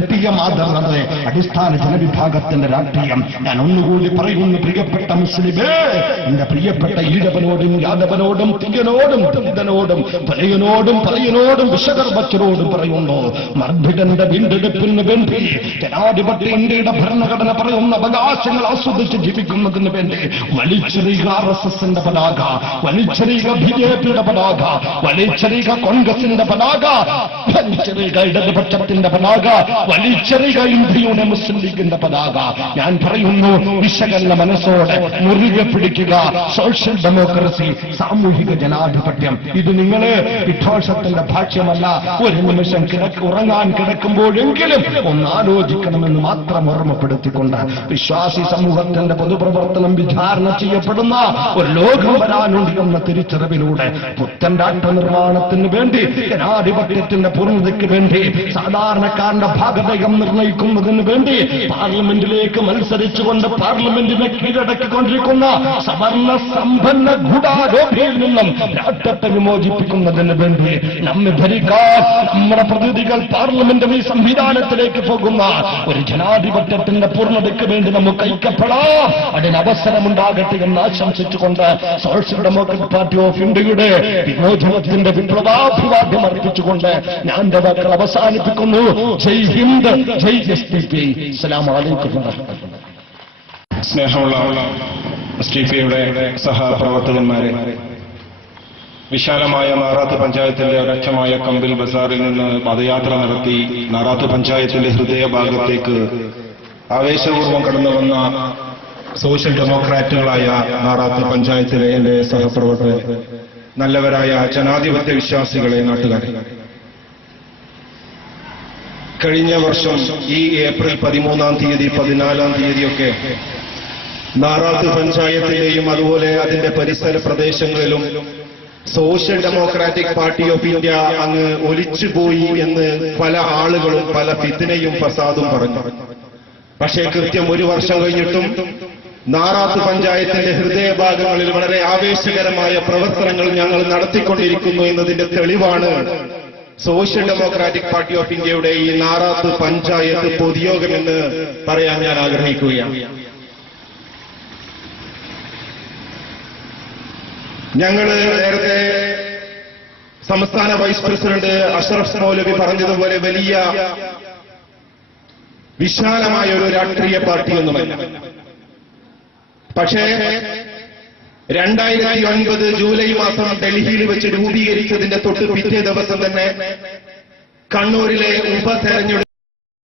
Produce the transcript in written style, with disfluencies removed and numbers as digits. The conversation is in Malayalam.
രാഷ്ട്രീയമാകുന്നത് അടിസ്ഥാന ജനവിഭാഗത്തിന്റെ രാഷ്ട്രീയം. ഞാൻ ഒന്നുകൂടി പറയുന്നു, പ്രിയപ്പെട്ട മുസ്ലിമേ, എന്റെ പ്രിയപ്പെട്ട ഈഴവനോടും യാദവനോടും തികനോടും ദളിതനോടും പലയനോടും വിശ്വകർമ്മച്ചരോടും പറയുന്നു, മർദ്ദിതന്റെ വീണ്ടെടുപ്പിന് വേണ്ടി ജനാധിപത്യ ഇന്ത്യയുടെ ഭരണഘടന പറയുന്ന അവകാശങ്ങൾ ആസ്വദിച്ച് ജീവിക്കുന്നതിന് വേണ്ടി വലിച്ചെറിയുക RSSന്റെ പതാക, വലിച്ചെറിയുക BJPയുടെ പതാക, വലിച്ചെറിയുക കോൺഗ്രസിന്റെ പതാക, വലിച്ചെറിയുക ഇടതുപക്ഷത്തിന്റെ പതാക, വലിച്ചെറിയുക ഇന്ത്യ യൂണിയൻ മുസ്ലിം ലീഗിന്റെ പതാക. ഞാൻ പറയുന്നു, വിശകലന മനസ്സോടെ മുറുകെ പിടിക്കുക സോഷ്യൽ ഡെമോക്രസി, സാമൂഹിക ജനാധിപത്യം. ഇത് നിങ്ങള് വിഘോഷത്തിന്റെ ഭാഷ്യമല്ല. ഒരു നിമിഷം ഉറങ്ങാൻ കിടക്കുമ്പോഴെങ്കിലും ഒന്നാലോചിക്കണമെന്ന് മാത്രം ഓർമ്മപ്പെടുത്തിക്കൊണ്ട് വിശ്വാസി സമൂഹത്തിന്റെ പൊതുപ്രവർത്തനം വിചാരണ ചെയ്യപ്പെടുന്ന ഒരു ലോകം വരാനുണ്ട് എന്ന തിരിച്ചറിവിലൂടെ പുത്തൻ രാഷ്ട്ര നിർമ്മാണത്തിന് വേണ്ടി, ജനാധിപത്യത്തിന്റെ പൂർണ്ണതയ്ക്ക് വേണ്ടി, സാധാരണക്കാരന്റെ ഭാഗതയം നിർണയിക്കുന്നതിന് വേണ്ടി പാർലമെന്റിലേക്ക് മത്സരിച്ചുകൊണ്ട് പാർലമെന്റിനെ കീഴടക്കിക്കൊണ്ടിരിക്കുന്ന സവർണ സമ്പന്ന ഗൂഢാരോപിയിൽ നിന്നും രാഷ്ട്രത്തെ വിമോചിപ്പിക്കുന്നതിന് വേണ്ടി നമ്മെ ഭരിക്കാൻ നമ്മുടെ പ്രതിനിധികൾ പാർലമെന്ററി സംവിധാനത്തിലേക്ക് പോകുന്ന ഒരു ജനാധിപത്യത്തിന്റെ പൂർണ്ണതയ്ക്ക് വേണ്ടി നമുക്ക് ഐക്യപ്പെടാം. അതിന് അവസരമുണ്ടാകട്ടെ എന്ന് ആശംസിച്ചുകൊണ്ട് സോഷ്യൽ ഡെമോക്രാറ്റിക് പാർട്ടി ഓഫ് ഇന്ത്യയുടെ വിമോചനത്തിന്റെ വിപ്ലവാഭിവാദ്യം അർപ്പിച്ചുകൊണ്ട് ഞാൻ എന്റെ വാക്കുകൾ അവസാനിപ്പിക്കുന്നു. ജയ് ഹിന്ദ്, ജയ് SDP. അസ്സലാമു അലൈക്കും. സ്നേഹമുള്ള SDPയുടെ സഹപ്രവർത്തകന്മാരെ, വിശാലമായ നാറാത്ത് പഞ്ചായത്തിന്റെ ഒരക്ഷമായ കമ്പിൽ ബസാറിൽ നിന്ന് പദയാത്ര നടത്തി നാറാത്ത് പഞ്ചായത്തിന്റെ ഹൃദയഭാഗത്തേക്ക് ആവേശപൂർവ്വം കടന്നു വന്ന സോഷ്യൽ ഡെമോക്രാറ്റുകളായ നാറാത്ത് പഞ്ചായത്തിലെ എന്റെ സഹപ്രവർത്തകർ, നല്ലവരായ ജനാധിപത്യ വിശ്വാസികളെ, നാട്ടുകാരെ, കഴിഞ്ഞ വർഷം ഈ ഏപ്രിൽ 13-ാം തീയതി 14-ാം തീയതിയൊക്കെ നാറാത്ത് പഞ്ചായത്തിലെയും അതുപോലെ അതിന്റെ പരിസര പ്രദേശങ്ങളിലും social democratic party of India അങ്ങ് ഒലിച്ചുപോയി എന്ന് പല ആളുകളും പല ഫിത്നയും ഫസാദും പറഞ്ഞു. പക്ഷേ കൃത്യം ഒരു വർഷം കഴിഞ്ഞിട്ടും നാറാത്ത് പഞ്ചായത്തിന്റെ ഹൃദയഭാഗങ്ങളിൽ വളരെ ആവേശകരമായ പ്രവർത്തനങ്ങൾ ഞങ്ങൾ നടത്തിക്കൊണ്ടിരിക്കുന്നു എന്നതിന്റെ തെളിവാണ് സോഷ്യൽ ഡെമോക്രാറ്റിക് പാർട്ടി ഓഫ് ഇന്ത്യയുടെ ഈ നാറാത്ത് പഞ്ചായത്ത് പൊതുയോഗമെന്ന് പറയാൻ ഞാൻ ആഗ്രഹിക്കുകയാണ്. ഞങ്ങള് നേരത്തെ സംസ്ഥാന വൈസ് പ്രസിഡന്റ് അഷ്റഫ് മൗലവി പറഞ്ഞതുപോലെ വലിയ വിശാലമായ ഒരു രാഷ്ട്രീയ പാർട്ടിയൊന്നുമല്ല. പക്ഷേ 2009 ജൂലൈ മാസം ഡൽഹിയിൽ വെച്ച് രൂപീകരിച്ചതിന്റെ തൊട്ട് പിറ്റേ ദിവസം തന്നെ കണ്ണൂരിലെ ഉപതെരഞ്ഞെടുപ്പ്